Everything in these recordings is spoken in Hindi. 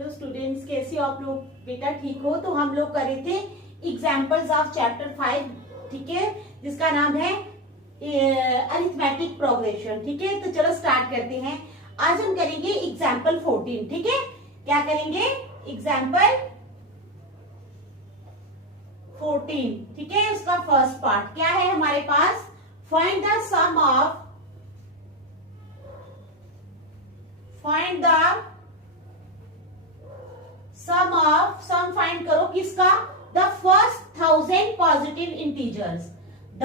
हेलो स्टूडेंट्स, कैसे हो आप लोग? बेटा ठीक हो? तो हम लोग कर रहे थे एग्जाम्पल्स ऑफ चैप्टर 5, ठीक है, जिसका नाम है अरिथमेटिक प्रोग्रेशन। ठीक है, तो चलो स्टार्ट करते हैं। आज हम करेंगे एग्जाम्पल 14। ठीक है, क्या करेंगे? एग्जाम्पल 14। ठीक है, उसका फर्स्ट पार्ट क्या है हमारे पास? Find the sum of sum find करो किसका? The first 1000 positive integers. The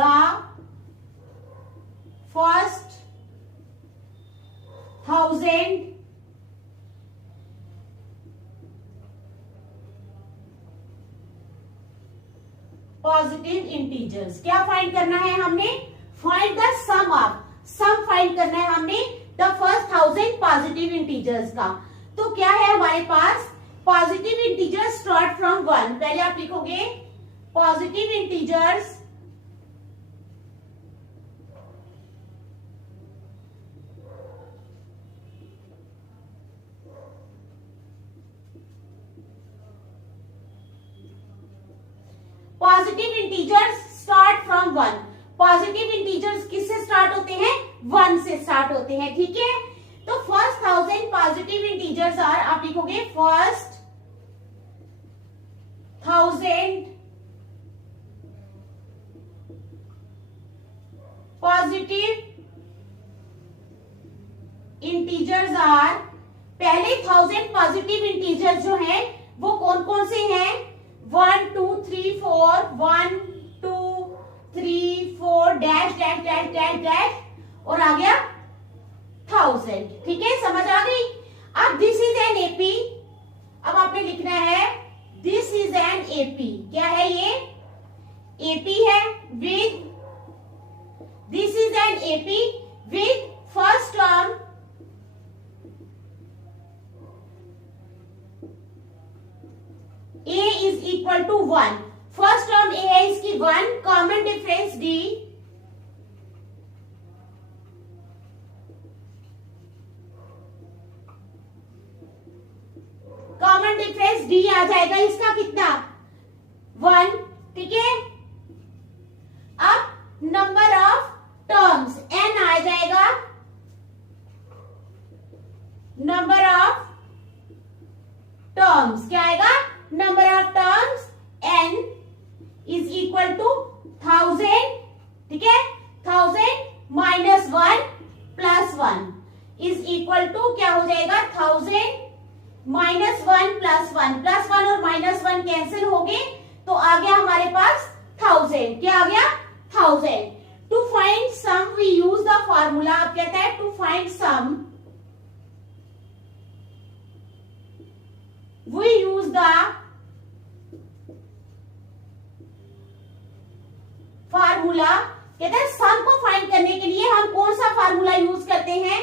first 1000 positive integers. क्या फाइंड करना है हमने? Find the sum of, sum find करना है हमने द फर्स्ट 1000 पॉजिटिव इंटीजर्स का। तो क्या है हमारे पास? Positive integers start from 1। पहले आप लिखोगे positive integers start from 1। Positive integers किससे स्टार्ट होते हैं? 1 से स्टार्ट होते हैं। ठीक है, तो फर्स्ट 1000 पॉजिटिव इंटीजर्स आर, आप लिखोगे फर्स्ट 1000 पॉजिटिव इंटीजर्स आर। पहले 1000 पॉजिटिव इंटीजर्स जो हैं वो कौन कौन से हैं? 1 2 3 4, 1 2 3 4 dash dash dash dash dash और आ गया 1000। ठीक है, समझ आ गई? अब दिस इज एन एपी। अब आपने लिखना है दिस इज एन एपी। क्या है ये? एपी है with, this is an AP with first term A is equal to 1। First term A है इसकी 1, common difference D, common difference D आ जाएगा इसका कितना? 1। ठीक है, अब नंबर ऑफ टर्म्स N आ जाएगा। नंबर ऑफ टर्म्स क्या आएगा? Number of terms N is equal to 1000। ठीक है, 1000 minus 1 plus 1 is equal to क्या हो जाएगा? 1000 माइनस 1 प्लस 1, प्लस 1 और माइनस 1 कैंसिल हो गए तो आ गया हमारे पास 1000। क्या आ गया? 1000। To find sum we use the formula. अब कहता है to find sum we use the formula. कहते हैं सम को फाइंड करने के लिए हम कौन सा फार्मूला यूज करते हैं?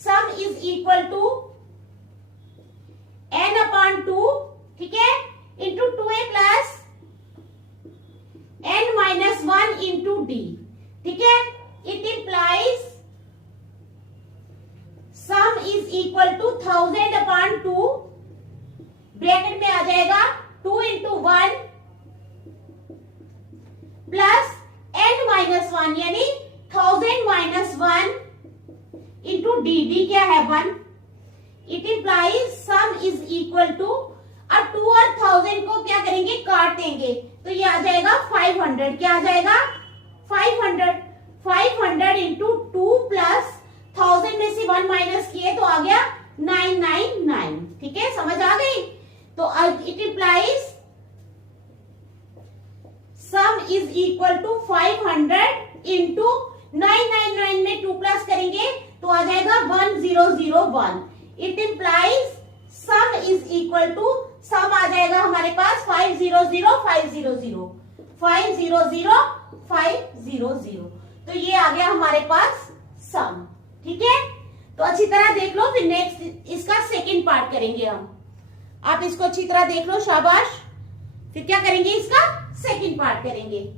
Sum is equal to n upon 2, ठीक है, into 2a plus n minus 1 into d। ठीक है, it implies sum is equal to 1000 upon 2, bracket में आ जाएगा 2 इंटू 1 प्लस n माइनस 1 यानी 1000 माइनस 1 इंटू डी क्या है? 1। It implies sum is equal to, अब 2 और 1000 को क्या करेंगे? काट देंगे तो ये आ जाएगा 500। क्या आ जाएगा? 500 इंटू 2 प्लस 1000 में से 1 माइनस किए तो आ गया 999। ठीक है, समझ आ गई? तो it implies sum is equal to 500 into 999 में 2 प्लस करेंगे तो आ जाएगा 1001। It implies sum is equal to, sum आ जाएगा हमारे पास 500 500 500 500। तो ये आ गया हमारे पास सम। ठीक है, तो अच्छी तरह देख लो, फिर नेक्स्ट इसका सेकंड पार्ट करेंगे हम। आप इसको अच्छी तरह देख लो, शाबाश। फिर क्या करेंगे? इसका सेकंड पार्ट करेंगे।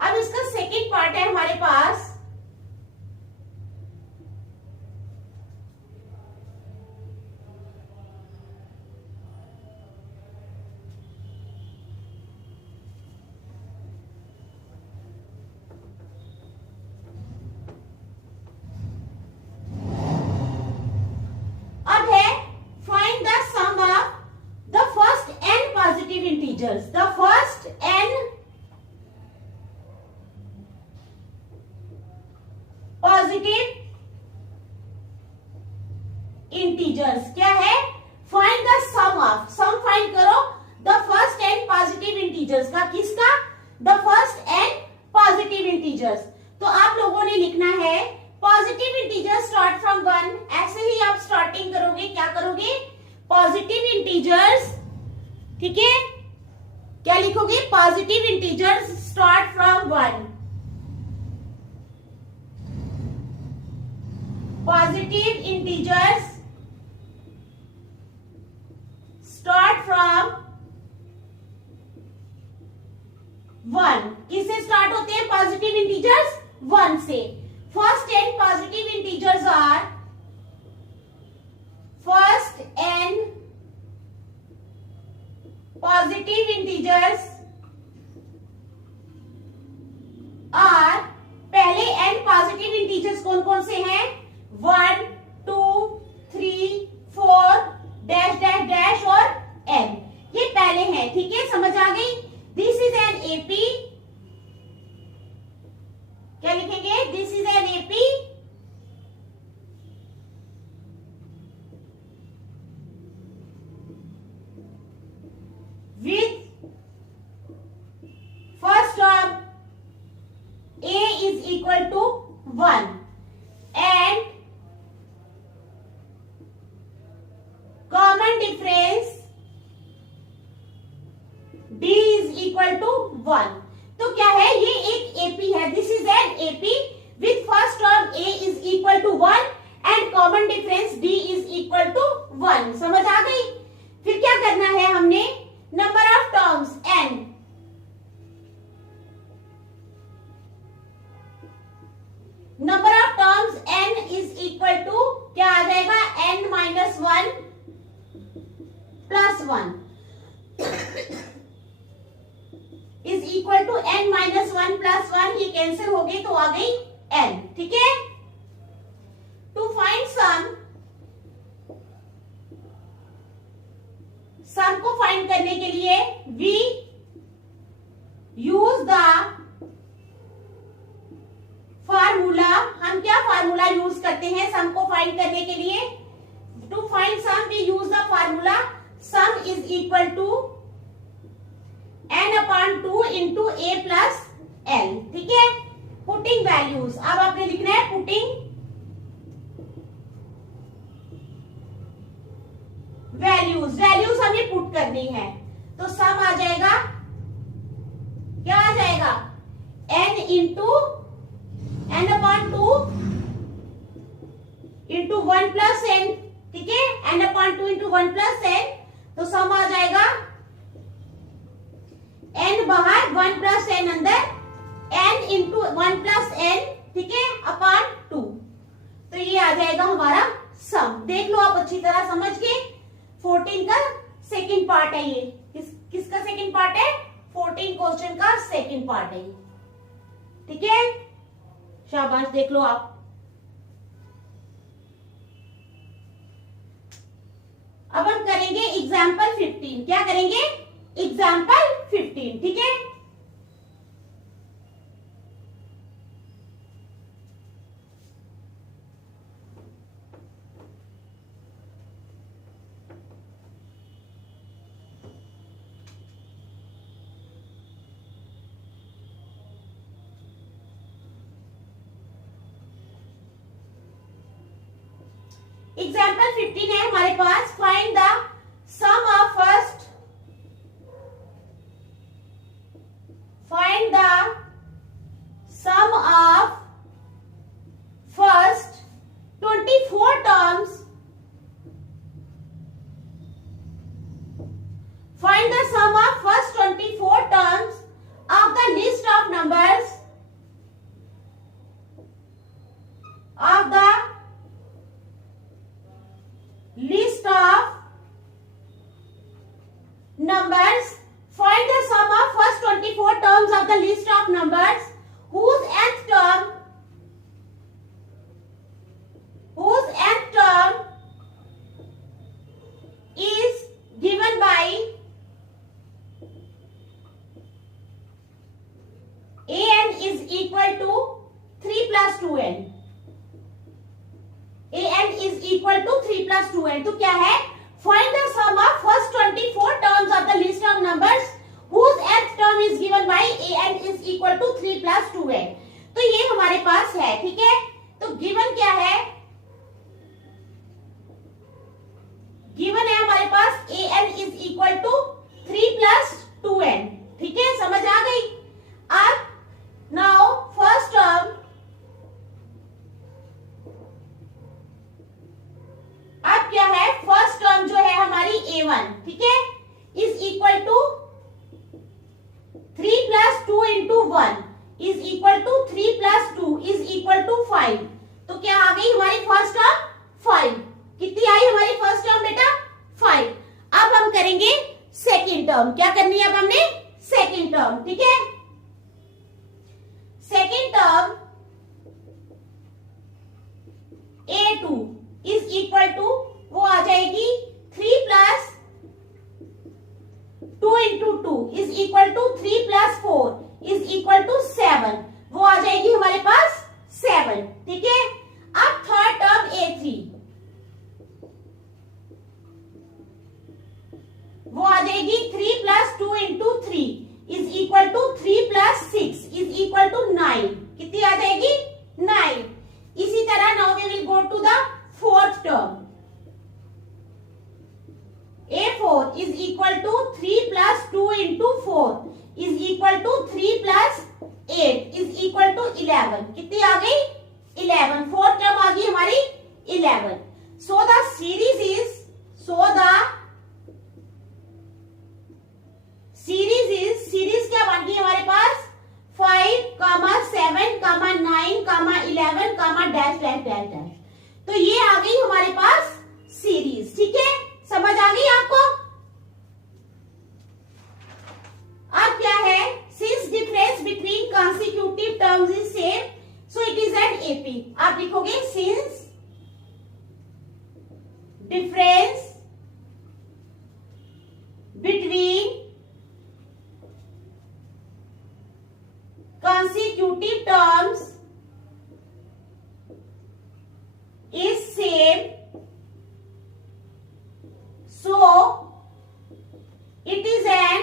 अब इसका सेकंड पार्ट है हमारे पास पॉजिटिव इंटीजर्स क्या है? Find the sum of, sum find करो the first n positive integers का। किसका? The first n positive integers. तो आप लोगों ने लिखना है पॉजिटिव इंटीजर्स स्टार्ट फ्रॉम 1। ऐसे ही आप स्टार्टिंग करोगे, क्या करोगे? पॉजिटिव इंटीजर्स, ठीक है, क्या लिखोगे? Positive integers start from 1। Positive integers start from 1। किससे स्टार्ट होते हैं पॉजिटिव इंटीजर्स? 1 से। First n positive integers are, first n positive integers are, पहले एंड पॉजिटिव इंटीजर्स कौन कौन से हैं? 1, 2, 3, 4 डैश डैश डैश और n, ये पहले हैं। ठीक है, समझ आ गई? दिस इज एन एपी, क्या लिखेंगे? This is an AP with first term a is equal to 1 and common difference d is equal to 1। तो क्या है? ये एक एपी है। This is an AP with first term a is equal to 1 and common difference d is equal to 1। समझ आ गई? फिर क्या करना है हमने? Number of terms n, number of terms n is equal to क्या आ जाएगा? n minus 1 plus 1 is equal to n minus 1 plus 1, ये कैंसिल हो गई तो आ गई n। ठीक है, टू फाइंड सम को फाइंड करने के लिए वी यूज द फार्मूला। हम क्या फार्मूला यूज करते हैं सम को फाइंड करने के लिए? To find sum we use the formula sum is equal to n/2 into a plus l। ठीक है, पुटिंग वैल्यूज, अब आपने लिखना है पुटिंग वैल्यूज, वैल्यूज हमें पुट करनी है। तो सम आ जाएगा, क्या आ जाएगा? n into n/2 into 1 plus n। ठीक है, n/2 इंटू 1 प्लस n, तो सम आ जाएगा n बाहर 1 प्लस n अंदर, n इंटू 1 प्लस n, ठीक है, अपॉन 2। तो ये आ जाएगा हमारा सम। देख लो आप अच्छी तरह समझ के। 14 का सेकंड पार्ट है ये। किसका सेकंड पार्ट है? 14 क्वेश्चन का सेकंड पार्ट है ये। ठीक है, शाबाश, देख लो आप। अब हम करेंगे एग्जाम्पल 15। क्या करेंगे? एग्जाम्पल 15। ठीक है, एग्जाम्पल 15 है हमारे पास। Find the sum of first, find the sum of first 24 terms, find the sum of first 24 terms of the list of numbers of the list of numbers. Find the sum of first 24 terms of the list of numbers whose nth term is given by an is equal to 3 plus 2n. Equal to 3 plus 2n। तो क्या है, find the sum of first 24 terms of the list of numbers whose nth term is given by an is equal to 3 plus 2n। तो ये हमारे पास है, ठीक है। तो गिवन क्या है, गिवन है हमारे पास an is equal to 3 plus 2n, ठीक है, समझ आ गई। अब नाउ फर्स्ट टर्म, अब क्या है, फर्स्ट टर्म जो है हमारी a1, ठीक है, is equal to 3 plus 2 into 1 is equal to 3 plus 2 is equal to 5। तो क्या आ गई हमारी फर्स्ट टर्म 5। कितनी आई हमारी फर्स्ट टर्म बेटा 5। अब हम करेंगे सेकंड टर्म। क्या करनी है अब हमने, सेकंड टर्म, ठीक है। Second term a2 is equal to, वो आ जाएगी 3 plus 2 into 2 is equal to 3 plus 4 is equal to 7। वो आ जाएगी हमारे पास 7, ठीक है। अब थर्ड टर्म a3, वो आ जाएगी 3 plus 2 into 3 is equal to 3 plus 6 is equal to 9। कितनी आ जाएगी 9। इसी तरह now we will go to the fourth term. a4 is equal to 3 plus 2 into 4 is equal to 3 plus 8 is equal to 11। कितनी आ गई 11। फोर्थ टर्म आ गई हमारी 11। So the series is, series क्या बन गई हमारे पास 5, 7, 9, 11, डैश डैश डैश डैश। तो ये आ गई हमारे पास सीरीज, ठीक है, समझ आ गई आपको। अब क्या है, since difference between consecutive terms is same so it is an AP. आप लिखोगे since difference between consecutive terms is same so it is an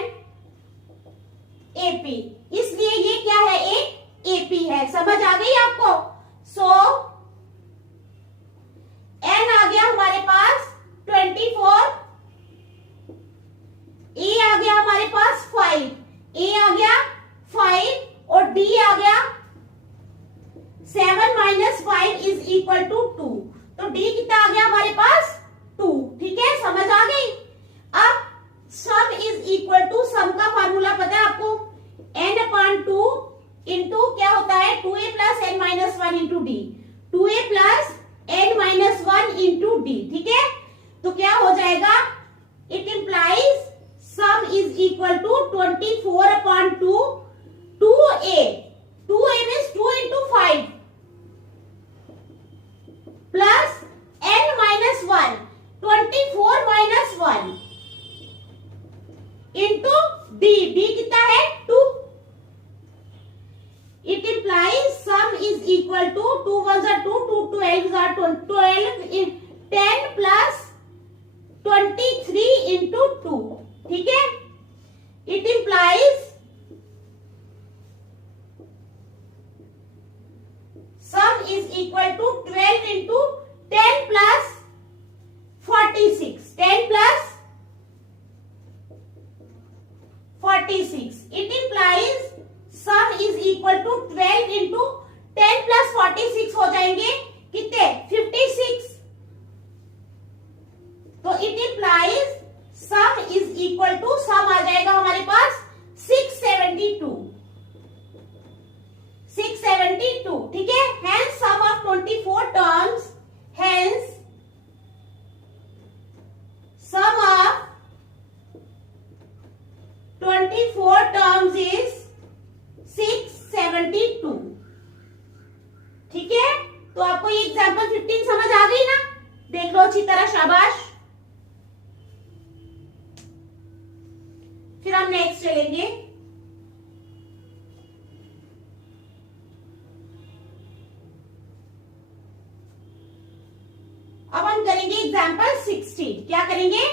AP। इसलिए ये क्या है, एक AP है। समझ आ गई आपको। सो N आ गया हमारे पास 24, A आ गया हमारे पास 5, A आ गया 5 और D आ गया 7 minus 5 is equal to 2। तो D कितना आ गया हमारे पास 2, ठीक है, समझ आ गई। अब सम इज इक्वल टू, सम का फार्मूला पता है आपको, n अपॉन 2 इंटू क्या होता है 2a plus n minus 1 into D, 2a plus n minus 1 into D, ठीक है। तो क्या हो जाएगा, it implies sum is equal to 24 upon 2 2a, 2a means 2 into 5 plus n minus 1, 24 minus 1 into d, d कितना है 2। It implies sum is equal to 2 1s are 2, 2 12s are 12, 10 plus 23 into 2, ठीक है। It implies sum is equal to 12 into 10 plus 46, 10 plus 46। It implies sum is equal to 12 into 10 plus 46 हो जाएंगे कितने 56। तो it implies sum is equal to, sum आ जाएगा हमारे पास 672, 672, ठीक है। Hence sum of 24 terms, hence sum of 24 terms is 672, ठीक है। तो आपको ये एग्जाम्पल 15 समझ आ गई ना, देख लो अच्छी तरह, शाबाश। फिर हम नेक्स्ट चलेंगे। अब हम करेंगे एग्जाम्पल 16। क्या करेंगे?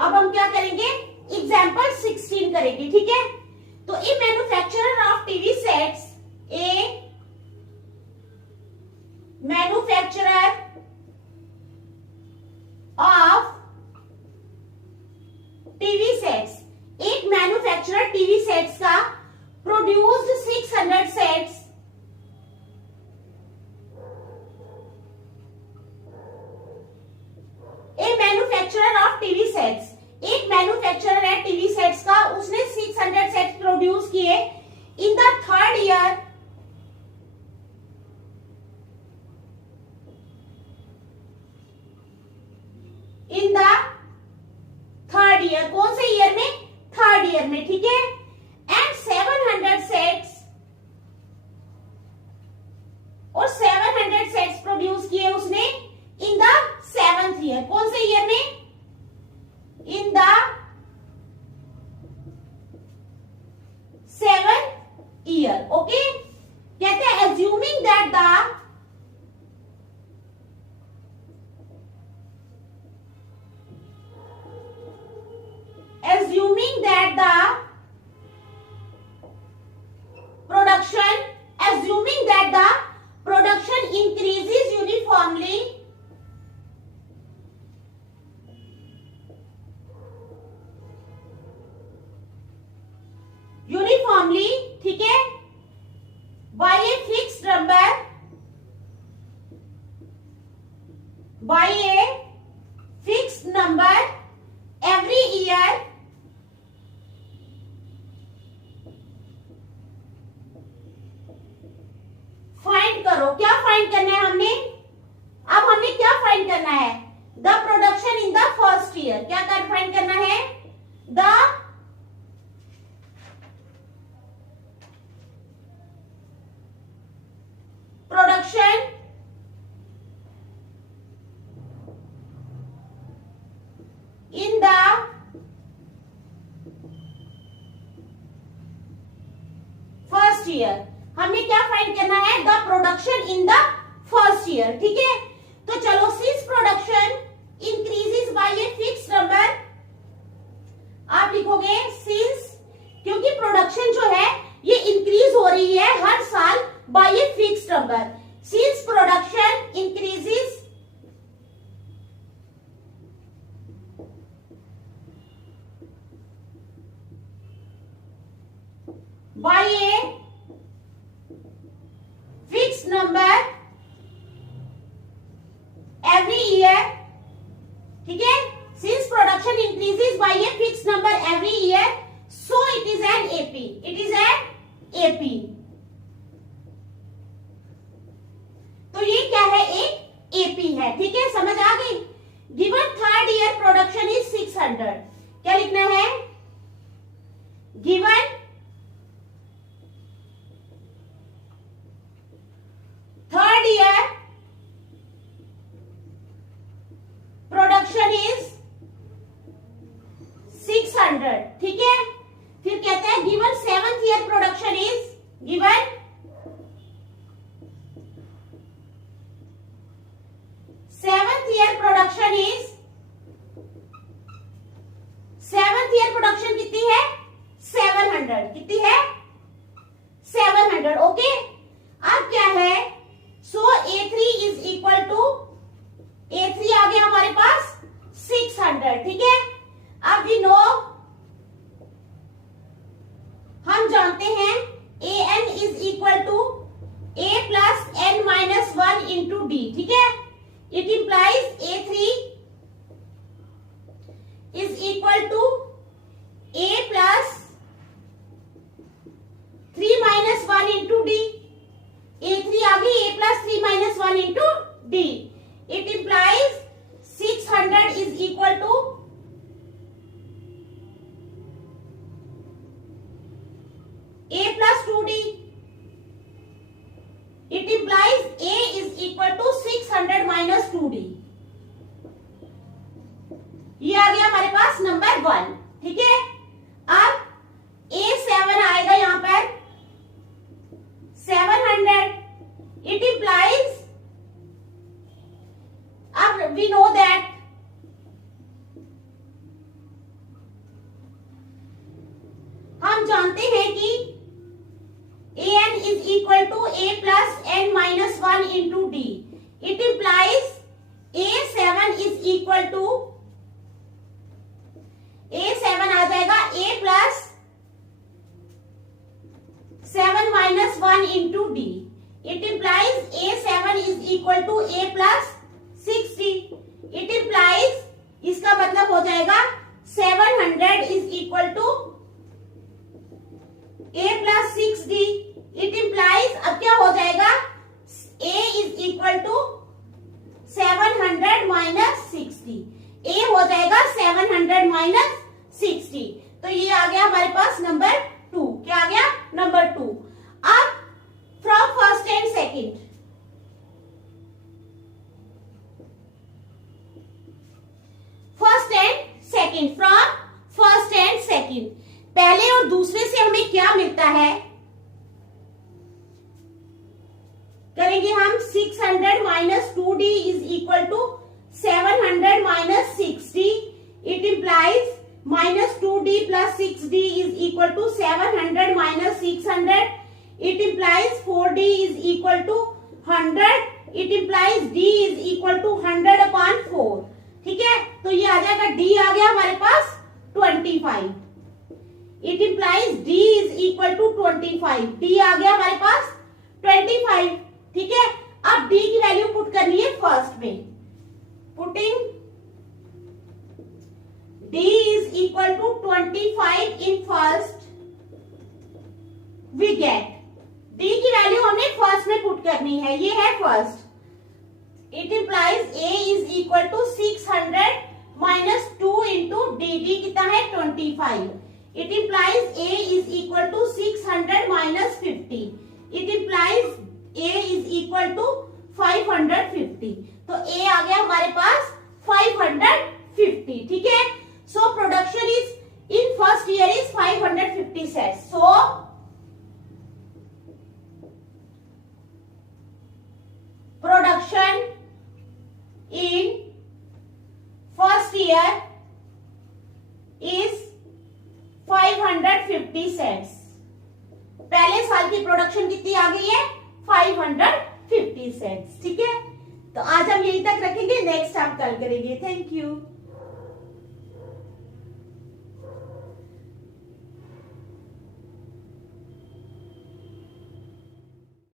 अब हम क्या करेंगे? एग्जाम्पल 16 करेंगे, ठीक है। तो a manufacturer of TV sets, a manufacturer of TV sets, एक मैन्युफैक्चरर टीवी सेट्स का produced 600 sets, a manufacturer of TV sets, एक मैन्युफैक्चरर है टीवी सेट्स का, उसने 600 सेट्स प्रोड्यूस किए in the third year, in the third year, कौन से ईयर में? थर्ड ईयर में, ठीक है। एंड 700 सेट्स, और 700 सेट्स प्रोड्यूस किए उसने इन द सेवंथ ईयर, कौन से ईयर में? In the seventh year, okay. कहते हैं assuming that the production increases uniformly, ठीक है, by a fixed number, by a fixed number every year, find करो। क्या फाइंड करना है हमने? अब हमने क्या फाइंड करना है? The production in the first year. क्या कर फाइंड करना है? The production in the first year. हमने क्या फाइंड करना है? The production in the first year, ठीक है। तो चलो, since production increases by a fixed number, आप लिखोगे सिंस, क्योंकि प्रोडक्शन जो है ये इंक्रीज हो रही है हर साल by a fixed number, since production increases by a fixed number every year, ठीक है। Since production increases by a fixed number every year, so it is an AP. It is an AP. तो ये क्या है? एक AP है, ठीक है, समझ आ गई। Given third year production is 600, क्या लिखना है? Given third year production is 600, ठीक है। फिर कहते हैं given seventh year production is, given seventh year production is, seventh year production कितनी है? 700, कितनी है? 700, ओके। अब क्या है? So A3 is equal to, A3 आ गया हमारे पास 600, ठीक है। अब वी नो, हम जानते हैं AN is equal to A plus N minus 1 into D, ठीक है। It implies A3 is equal to A plus 3 पास नंबर 1, ठीक है। अब A7 आएगा यहां पर 700, इट इंप्लाइज, अब वी नो दैट हम जानते हैं कि an is equal to a plus n minus 1 into d. It implies a7 is equal to, a7 आ जाएगा a plus 7 minus 1 into d. It implies a7 is equal to a plus 60. It implies, इसका मतलब हो जाएगा 700 is equal to a plus 6d. It implies, अब क्या हो जाएगा, a is equal to 700 minus 60. a हो जाएगा 700 minus 60. तो ये आ गया हमारे पास नंबर 2. क्या आ गया, नंबर 2. अब from first and second, first and second, from first and second, पहले और दूसरे से हमें क्या मिलता है, करेंगे हम 600 minus 2d is equal to 700 minus 60. It implies minus 2d plus 6d is equal to 700 minus 600. It implies 4d is equal to 100. It implies d is equal to 100 upon 4. ठीक है, तो ये आ जाएगा, d आ गया हमारे पास 25. It implies d is equal to 25. d आ गया हमारे पास 25. ठीक है, अब d की वैल्यू पुट करनी है फर्स्ट में. Putting d is equal to 25 in first, we get, d की वैल्यू हमने फर्स्ट में पुट करनी है, ये है first. It implies a is equal to 600 minus 2 into dd कितना है 25. It implies a is equal to 600 minus 50. It implies a is equal to 550. तो a आ गया हमारे पास 550. ठीक है, so production is in first year is 550 sets. So production in first year is 550 sets. पहले साल की प्रोडक्शन कितनी आ गई है, 550 सेट्स. ठीक है, तो आज हम यहीं तक रखेंगे, नेक्स्ट हम कल करेंगे. Thank you.